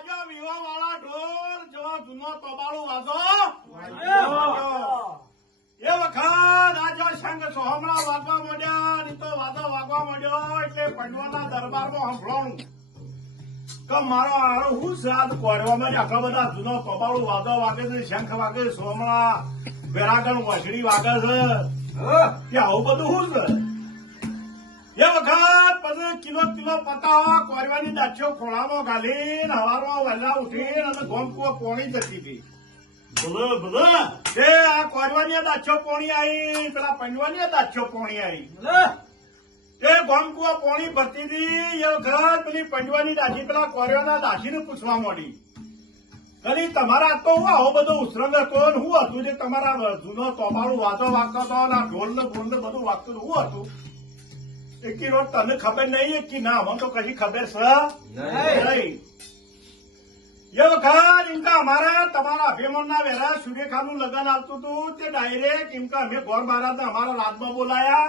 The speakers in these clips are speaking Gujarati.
વાજો વિવાહ વાળા ઢોર જેવા જૂનો તબાળું વાજો એ વખત આજો સંગ સોહમણા વાગવા માંડ્યા ની તો વાજો વાગવા માંડ્યો એટલે પંડવાના દરબારમાં સંભળાણું કે મારો હારો હું શ્રાદ્ધ કોરવામાં આટલા બધા જૂનો તબાળું વાજો વાગે છે શંખ વાગે સોહમણા વેરાગણ વસડી વાગે છે કે આવું બધું શું છે એ વખત પછી કિલો પતાવા કોરવાની દાચીઓ ખોળામાં ગાલીને હવારમાં વહેલા ઉઠીને અને ગોમકુઓ પોણી જતી હતી બોલો તે આ કોરવાની દાચીઓ પોણી આવી પેલા પંડવાની દાચીઓ પોણી આવી તે ગોમકુઓ પોણી ભરતી હતી એ વખત પેલી પંડવાની દાચી પેલા કોરવાના દાચીને પૂછવા માંડી કલી તમારા તો હું આવો બધો ઉસરંગ હતો ને શું હતું જે તમારા જૂનો તોબાળું વાતો વાગતો હતો ને ઢોલ ને બોલ ને બધું વાગતું શું હતું એકી રોજ તને ખબર નહીં એકી ના અમને તો કશી ખબર છે નહીં એ વખત ઇનકા અમારે તમારા અભિમાનના વેરા સુરેખાનું લગ્ન આવતું હતું તે ડાયરેક્ટ ઇનકા અમે ગોર મહારાજને અમારા રાજમાં બોલાયા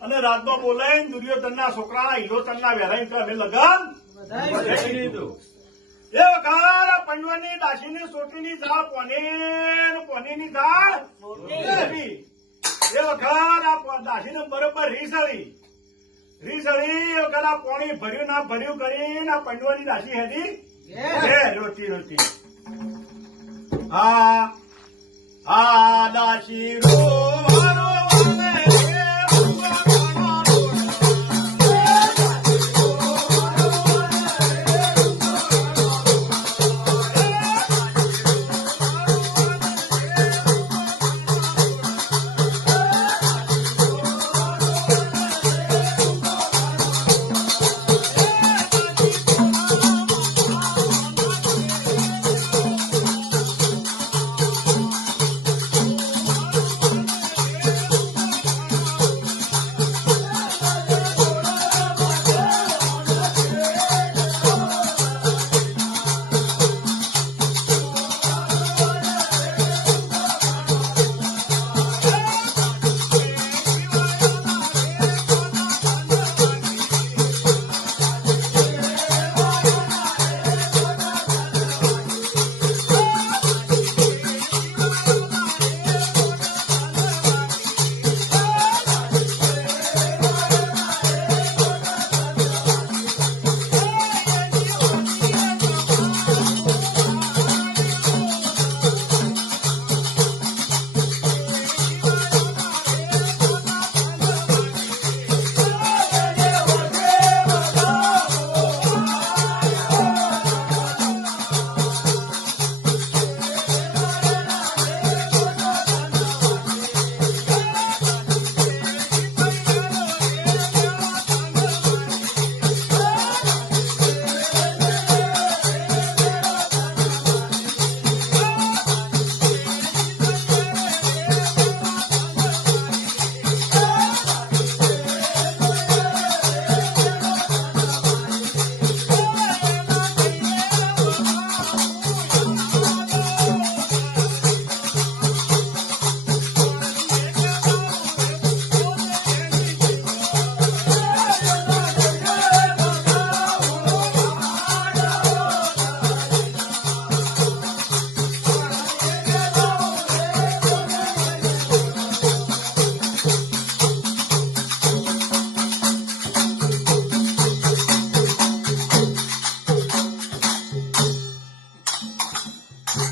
અને રાજમાં બોલાવીને દુર્યોધનના છોકરાના હિરોચનના વેરા ઇનકા અમે લગ્ન કરી દીધું એ વખત પંડવાની દાસીની સોટીની ઝાડ પોનીની ઝાડ એ વખત આ દાસીને બરોબર રીસળી એ વખત આ પોણી ભર્યું ના ભર્યું કરીને આ પંડવાની દાસી હેડી રોતી હા દાસી રો